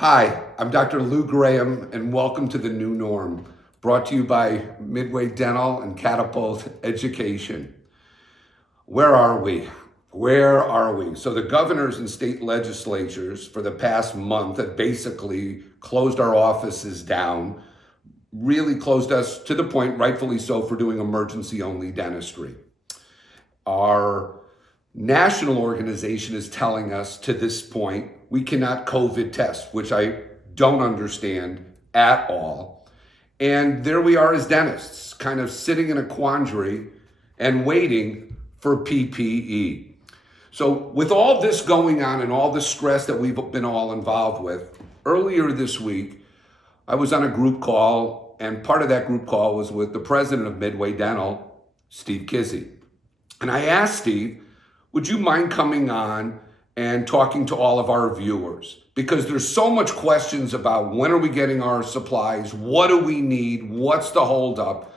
Hi, I'm Dr. Lou Graham, and welcome to The New Norm, brought to you by Midway Dental and Catapult Education. Where are we? Where are we? So the governors and state legislatures for the past month have basically closed our offices down, really closed us to the point, rightfully so, for doing emergency-only dentistry. Our national organization is telling us to this point we cannot COVID test, which I don't understand at all. And there we are as dentists, kind of sitting in a quandary and waiting for PPE. So with all this going on and all the stress that we've been all involved with, earlier this week, I was on a group call, and part of that group call was with the president of Midway Dental, Steve Kizy. And I asked Steve, would you mind coming on and talking to all of our viewers? Because there's so much questions about when are we getting our supplies? What do we need? What's the holdup?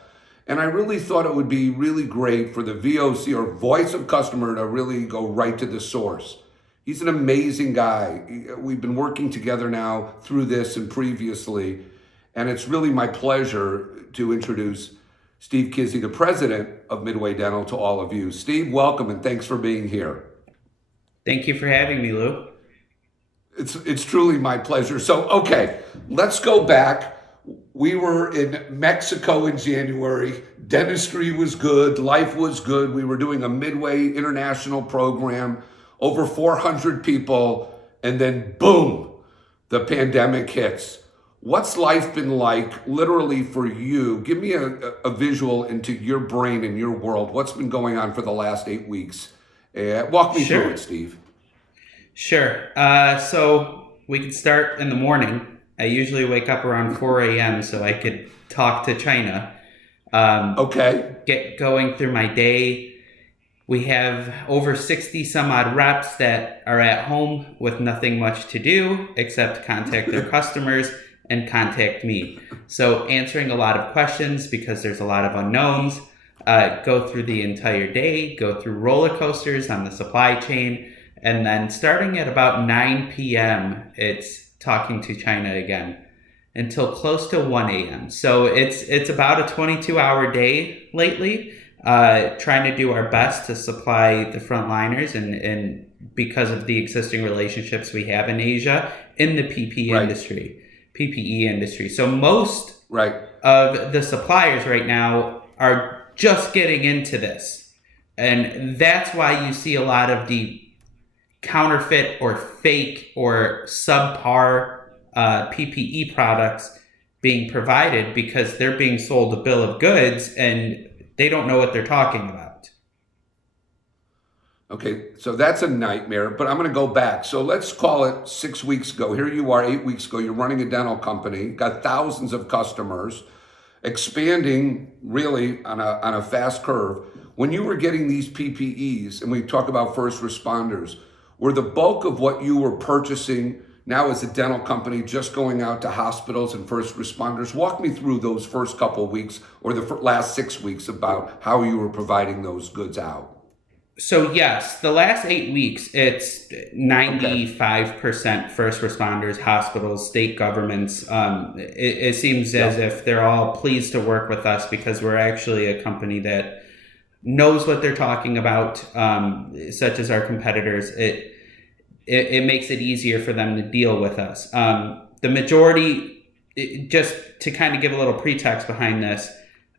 And I really thought it would be really great for the VOC or voice of customer to really go right to the source. He's an amazing guy. We've been working together now through this and previously. And it's really my pleasure to introduce Steve Kizy, the president of Midway Dental, to all of you. Steve, welcome and thanks for being here. Thank you for having me, Lou. It's truly my pleasure. So, okay, let's go back. We were in Mexico in January. Dentistry was good. Life was good. We were doing a Midway international program, over 400 people, and then boom, the pandemic hits. What's life been like literally for you? Give me a visual into your brain and your world. What's been going on for the last 8 weeks? Walk me through it, Steve. Sure. So we can start in the morning. I usually wake up around 4 a.m. so I could talk to China. Okay. Get going through my day. We have over 60 some odd reps that are at home with nothing much to do except contact their customers and contact me. So answering a lot of questions because there's a lot of unknowns, go through the entire day, go through roller coasters on the supply chain, and then starting at about 9 p.m., it's talking to China again until close to 1 a.m. So it's about a 22-hour day lately, trying to do our best to supply the frontliners and because of the existing relationships we have in Asia in the PPE industry. So most of the suppliers right now are just getting into this. And that's why you see a lot of the counterfeit or fake or subpar PPE products being provided because they're being sold a bill of goods and they don't know what they're talking about. Okay, so that's a nightmare, but I'm going to go back. So let's call it 6 weeks ago. Here you are 8 weeks ago. You're running a dental company, got thousands of customers, expanding really on a fast curve. When you were getting these PPEs, and we talk about first responders, were the bulk of what you were purchasing now as a dental company just going out to hospitals and first responders? Walk me through those first couple of weeks or the last 6 weeks about how you were providing those goods out. So yes, the last 8 weeks, it's 95% first responders, hospitals, state governments. It seems as if they're all pleased to work with us because we're actually a company that knows what they're talking about, such as our competitors. It makes it easier for them to deal with us. The majority, just to kind of give a little pretext behind this,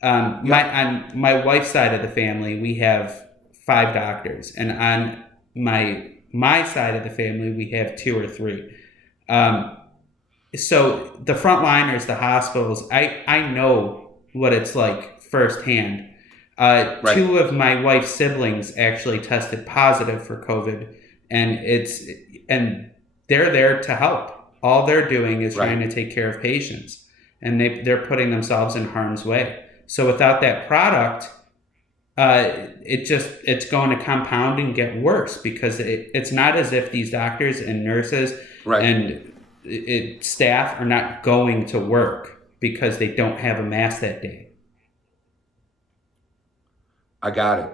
on my wife's side of the family, we have 5 doctors, and on my side of the family, we have 2 or 3. So the frontliners, the hospitals, I know what it's like firsthand. 2 of my wife's siblings actually tested positive for COVID, and they're there to help. All they're doing is trying to take care of patients, and they're putting themselves in harm's way. So without that product, it's going to compound and get worse because it's not as if these doctors and nurses and staff are not going to work because they don't have a mask that day. I got it.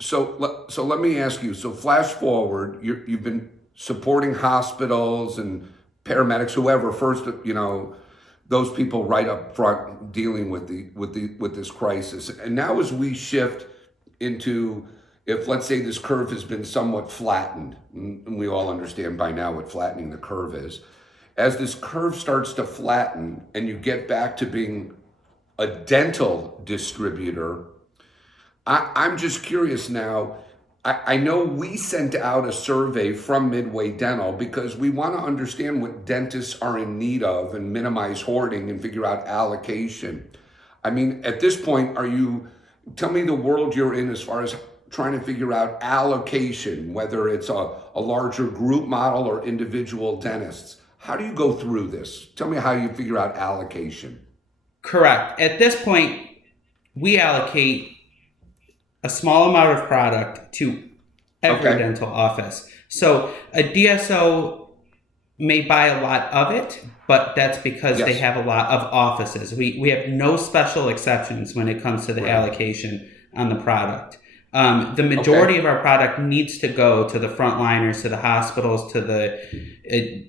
So let me ask you. So flash forward, you've been supporting hospitals and paramedics, whoever, first, those people right up front dealing with this crisis. And now as we shift into, if let's say this curve has been somewhat flattened, and we all understand by now what flattening the curve is, as this curve starts to flatten and you get back to being a dental distributor, I'm just curious now. I know we sent out a survey from Midway Dental because we want to understand what dentists are in need of and minimize hoarding and figure out allocation. I mean, at this point, tell me the world you're in as far as trying to figure out allocation, whether it's a larger group model or individual dentists. How do you go through this? Tell me how you figure out allocation. Correct. At this point, we allocate a small amount of product to every dental office. So a DSO may buy a lot of it, but that's because they have a lot of offices. We have no special exceptions when it comes to the allocation on the product. The majority of our product needs to go to the frontliners, to the hospitals, to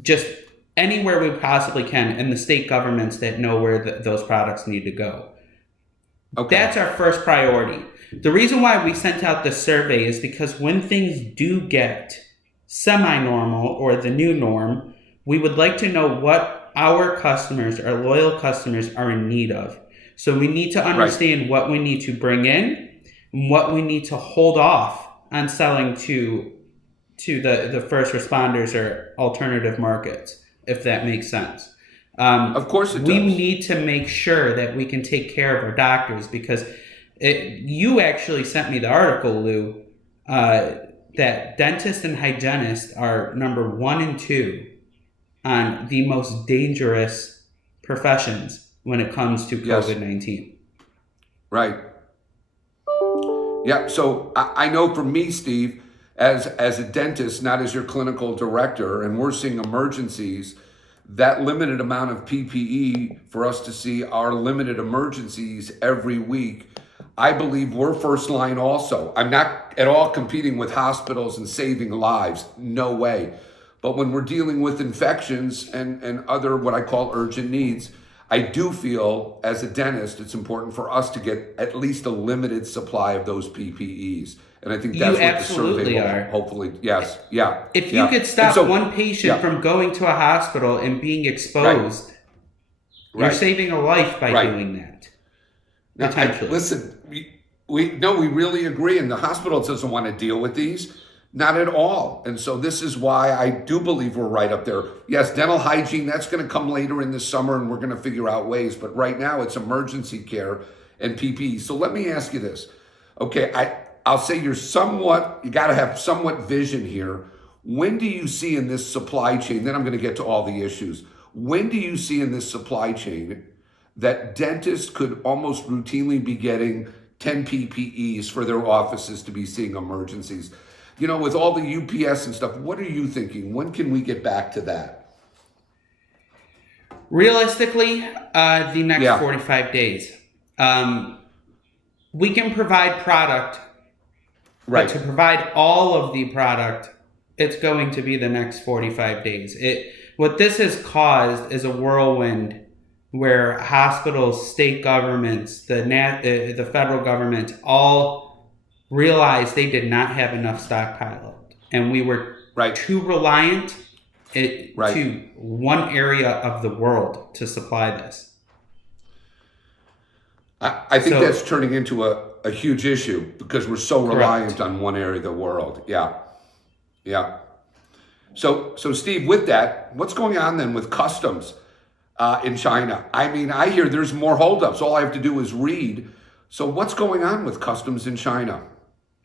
just anywhere we possibly can, and the state governments that know where those products need to go. That's our first priority. The reason why we sent out the survey is because when things do get semi-normal or the new norm, we would like to know what our customers, our loyal customers, are in need of. So we need to understand what we need to bring in and what we need to hold off on selling to the first responders or alternative markets, if that makes sense. Of course it does. We need to make sure that we can take care of our doctors because you actually sent me the article, Lou, that dentists and hygienists are number 1 and 2 on the most dangerous professions when it comes to COVID-19. Right. Yeah. So I know for me, Steve, as a dentist, not as your clinical director, and we're seeing emergencies, that limited amount of PPE for us to see our limited emergencies every week, I believe we're first line also. I'm not at all competing with hospitals and saving lives. No way. But when we're dealing with infections and other what I call urgent needs, I do feel as a dentist, it's important for us to get at least a limited supply of those PPEs. And I think that's what the survey will hopefully, If you could stop one patient from going to a hospital and being exposed, you're saving a life by doing that. Now, listen, we really agree, and the hospital doesn't want to deal with these, not at all. And so this is why I do believe we're right up there. Yes, dental hygiene, that's going to come later in the summer, and we're going to figure out ways. But right now, it's emergency care and PPE. So let me ask you this. Okay, I'll say you got to have somewhat vision here. When do you see in this supply chain, then I'm going to get to all the issues. When do you see in this supply chain that dentists could almost routinely be getting 10 PPEs for their offices to be seeing emergencies? With all the UPS and stuff, what are you thinking? When can we get back to that? Realistically, the next 45 days. We can provide product, but to provide all of the product, it's going to be the next 45 days. What this has caused is a whirlwind where hospitals, state governments, the federal government all realized they did not have enough stockpile. And we were too reliant to one area of the world to supply this. I think that's turning into a huge issue because we're so reliant on one area of the world. Yeah. So Steve, with that, what's going on then with customs in China? I mean, I hear there's more holdups. All I have to do is read. So what's going on with customs in China?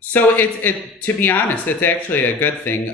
So to be honest, it's actually a good thing.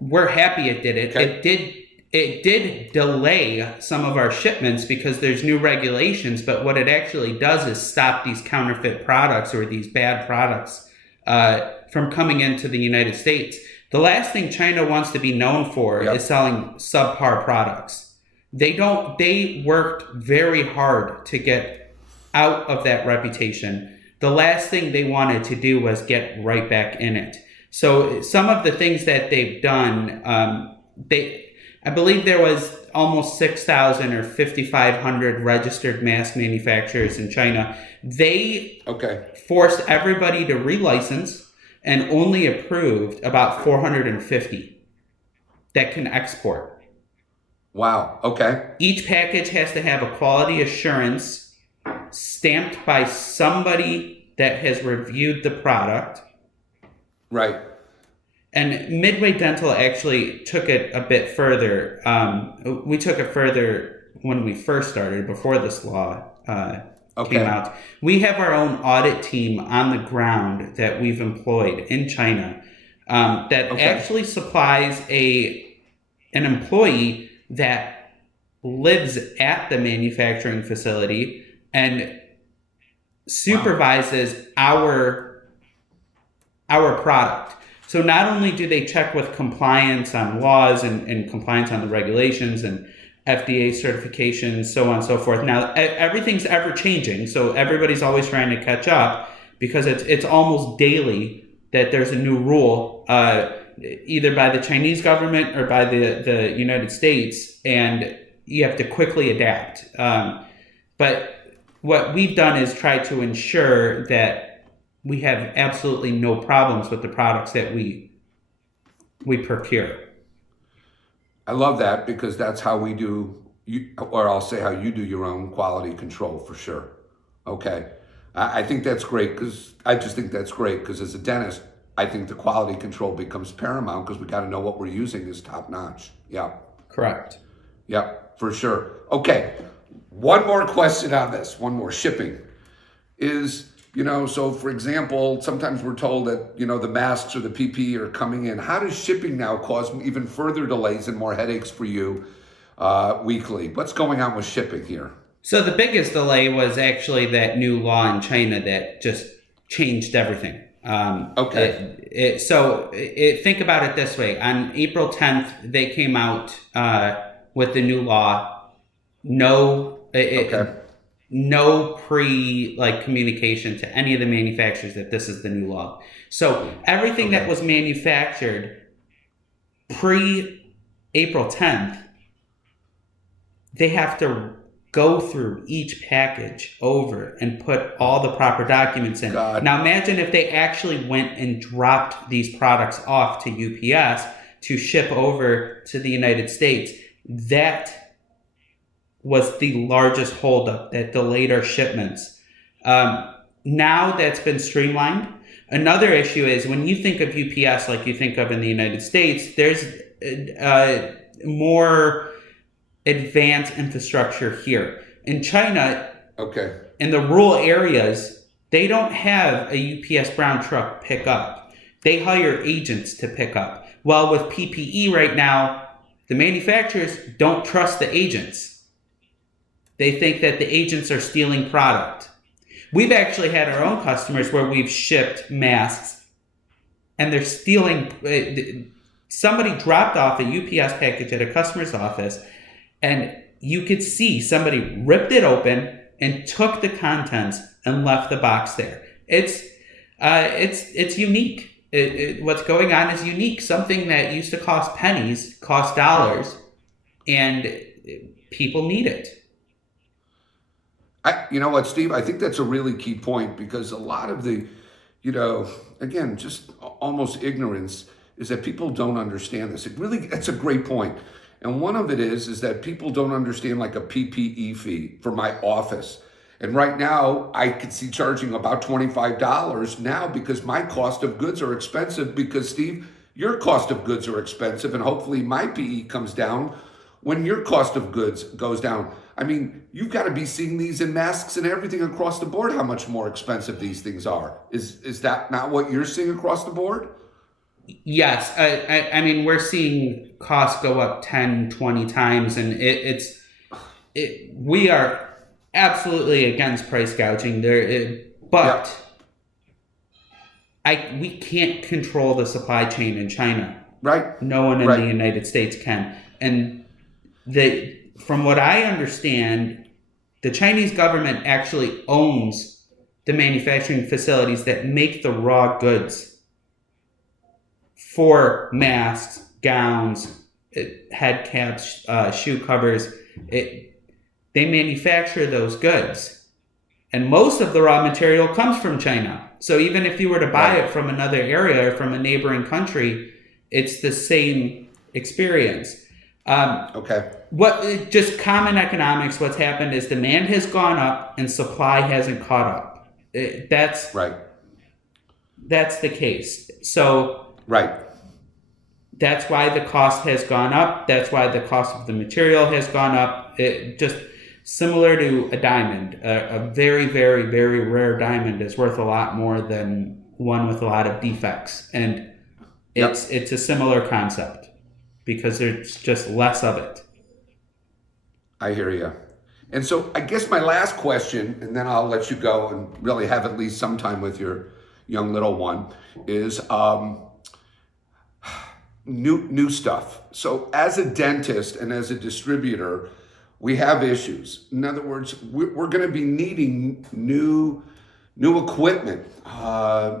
We're happy it did it. Okay. It did delay some of our shipments because there's new regulations, but what it actually does is stop these counterfeit products or these bad products from coming into the United States. The last thing China wants to be known for is selling subpar products. They worked very hard to get out of that reputation. The last thing they wanted to do was get right back in it. So some of the things that they've done, I believe there was almost 6,000 or 5,500 registered mask manufacturers in China. They forced everybody to relicense and only approved about 450 that can export. Wow. Okay. Each package has to have a quality assurance stamped by somebody that has reviewed the product. Right. And Midway Dental actually took it a bit further. We took it further when we first started, before this law came out. We have our own audit team on the ground that we've employed in China that actually supplies an employee that lives at the manufacturing facility and supervises our product. So not only do they check with compliance on laws and compliance on the regulations and FDA certifications, so on and so forth. Now, everything's ever changing, so everybody's always trying to catch up because it's almost daily that there's a new rule, either by the Chinese government or by the United States, and you have to quickly adapt. But what we've done is try to ensure that we have absolutely no problems with the products that we procure. I love that because that's how we do, or I'll say how you do your own quality control for sure. Okay. I think that's great because I just think that's great because as a dentist, I think the quality control becomes paramount because we got to know what we're using is top notch. Yeah. Correct. Yeah, for sure. Okay. One more question on this, one more shipping is, so for example, sometimes we're told that, the masks or the PPE are coming in. How does shipping now cause even further delays and more headaches for you weekly? What's going on with shipping here? So the biggest delay was actually that new law in China that just changed everything. Think about it this way. On April 10th, they came out with the new law. No communication to any of the manufacturers that this is the new law. So everything that was manufactured pre-April 10th, they have to go through each package over and put all the proper documents in. God. Now imagine if they actually went and dropped these products off to UPS to ship over to the United States. That was the largest holdup that delayed our shipments. Now that's been streamlined. Another issue is when you think of UPS like you think of in the United States, there's more advanced infrastructure here. In China, in the rural areas, they don't have a UPS brown truck pick up. They hire agents to pick up. While with PPE right now, the manufacturers don't trust the agents. They think that the agents are stealing product. We've actually had our own customers where we've shipped masks and they're stealing. Somebody dropped off a UPS package at a customer's office and you could see somebody ripped it open and took the contents and left the box there. It's unique. What's going on is unique. Something that used to cost pennies costs dollars, and people need it. You know what, Steve? I think that's a really key point because a lot of the, again, just almost ignorance is that people don't understand this. That's a great point. And one of it is that people don't understand like a PPE fee for my office. And right now I could see charging about $25 now because my cost of goods are expensive because Steve, your cost of goods are expensive and hopefully my PE comes down when your cost of goods goes down. I mean, you've got to be seeing these in masks and everything across the board, how much more expensive these things are. Is that not what you're seeing across the board? Yes. I mean, we're seeing costs go up 10, 20 times, and we are absolutely against price gouging there, but we can't control the supply chain in China. Right. No one in the United States can. And from what I understand, the Chinese government actually owns the manufacturing facilities that make the raw goods for masks, gowns, head caps, shoe covers. They manufacture those goods, and most of the raw material comes from China. So even if you were to buy it from another area or from a neighboring country, it's the same experience. Okay. Just common economics, what's happened is demand has gone up and supply hasn't caught up. That's the case. So that's why the cost has gone up. That's why the cost of the material has gone up. It just similar to a diamond. A very, very, very rare diamond is worth a lot more than one with a lot of defects. And it's a similar concept because there's just less of it. I hear you. And so I guess my last question, and then I'll let you go and really have at least some time with your young little one, is new stuff. So as a dentist and as a distributor, we have issues. In other words, we're going to be needing new equipment,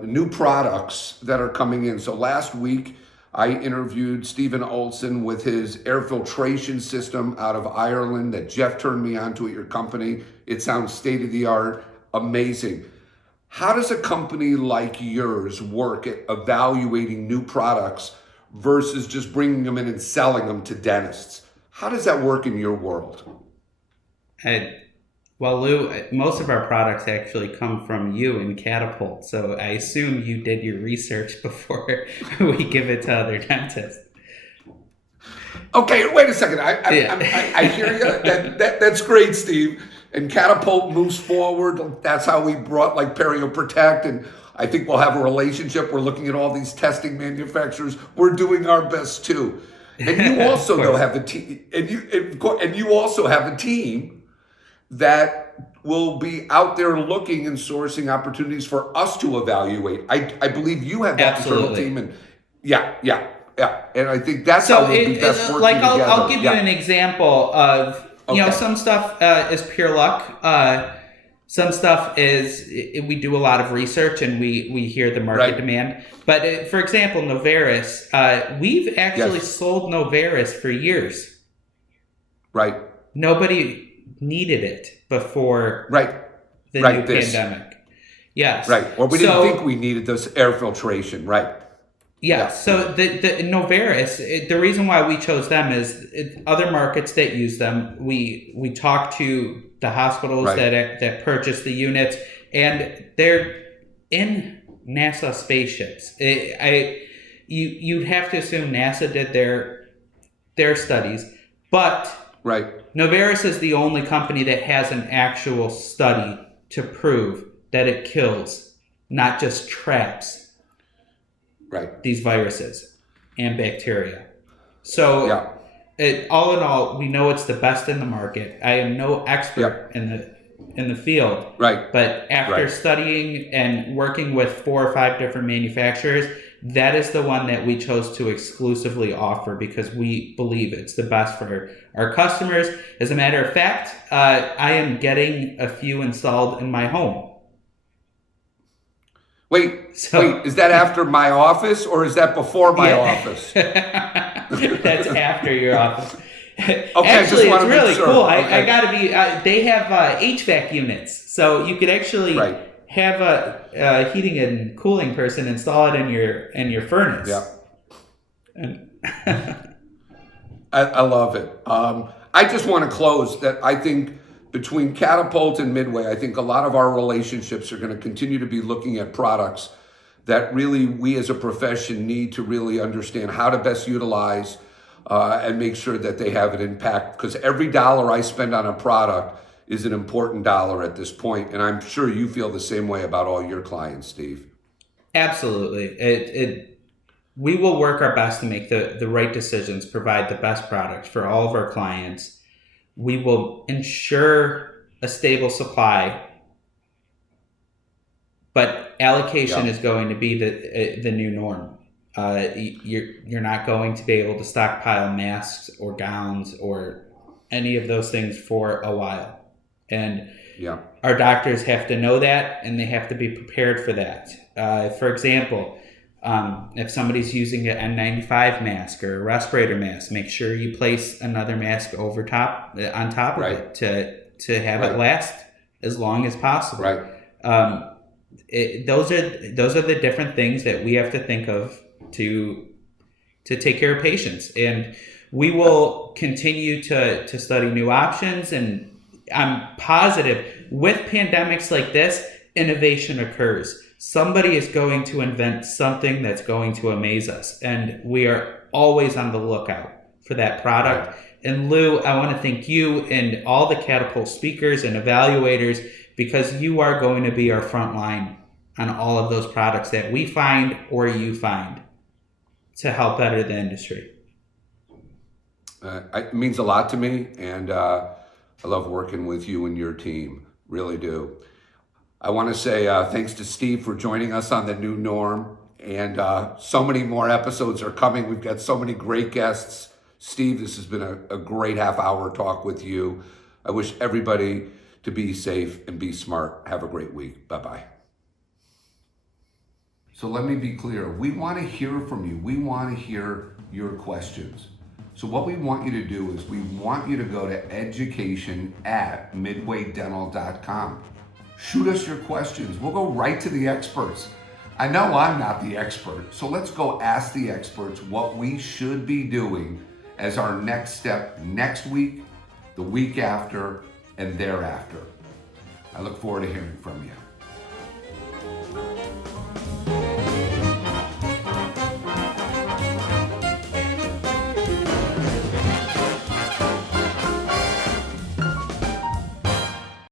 new products that are coming in. So last week, I interviewed Stephen Olson with his air filtration system out of Ireland that Jeff turned me on to at your company. It sounds state of the art, amazing. How does a company like yours work at evaluating new products versus just bringing them in and selling them to dentists? How does that work in your world? Well, Lou, most of our products actually come from you and Catapult, so I assume you did your research before we give it to other dentists. Okay, wait a second. I hear you. That's great, Steve. And Catapult moves forward. That's how we brought like Perio Protect, and I think we'll have a relationship. We're looking at all these testing manufacturers. We're doing our best too. And you also though have the team, and you also have a team that will be out there looking and sourcing opportunities for us to evaluate. I believe you have that internal team, and yeah. And I think that's how we'll be best working together. I'll give you an example of some stuff is pure luck. Some stuff is we do a lot of research and we hear the market demand. But for example, Novaris, we've actually sold Novaris for years. Right. Nobody needed it before the new pandemic. Yes. Right. Or we didn't think we needed this air filtration. Right. Yeah. So the Novaris, the reason why we chose them is other markets that use them. We talk to the hospitals that purchase the units, and they're in NASA spaceships. You'd have to assume NASA did their studies, but Novaris is the only company that has an actual study to prove that it kills, not just traps, these viruses and bacteria. So all in all, we know it's the best in the market. I am no expert in the field, but after studying and working with 4 or 5 different manufacturers, that is the one that we chose to exclusively offer because we believe it's the best for our customers. As a matter of fact, I am getting a few installed in my home. Wait, is that after my office or is that before my office? That's after your office. Okay, actually, it's really cool. I gotta be. They have HVAC units, so you could actually have a heating and cooling person install it in your furnace. Yeah. I love it. I just want to close that. I think between Catapult and Midway, I think a lot of our relationships are going to continue to be looking at products that really we as a profession need to really understand how to best utilize and make sure that they have an impact. Because every dollar I spend on a product is an important dollar at this point. And I'm sure you feel the same way about all your clients, Steve. Absolutely. We will work our best to make the right decisions, provide the best products for all of our clients. We will ensure a stable supply, but allocation is going to be the new norm. You're not going to be able to stockpile masks or gowns or any of those things for a while. And our doctors have to know that, and they have to be prepared for that. For example, If somebody's using an N95 mask or a respirator mask, make sure you place another mask on top of Right. it to have Right. it last as long as possible. Right. Those are the different things that we have to think of to take care of patients, and we will continue to study new options. And I'm positive with pandemics like this, innovation occurs. Somebody is going to invent something that's going to amaze us, and we are always on the lookout for that product. Right. And Lou, I want to thank you and all the Catapult speakers and evaluators, because you are going to be our front line on all of those products that we find or you find to help better the industry. It means a lot to me, and I love working with you and your team. Really do. I want to say thanks to Steve for joining us on The New Norm, and so many more episodes are coming. We've got so many great guests. Steve, this has been a great half-hour talk with you. I wish everybody to be safe and be smart. Have a great week. Bye-bye. So let me be clear. We want to hear from you. We want to hear your questions. So what we want you to do is we want you to go to education@midwaydental.com. Shoot us your questions. We'll go right to the experts. I know I'm not the expert, so let's go ask the experts what we should be doing as our next step next week, the week after, and thereafter. I look forward to hearing from you.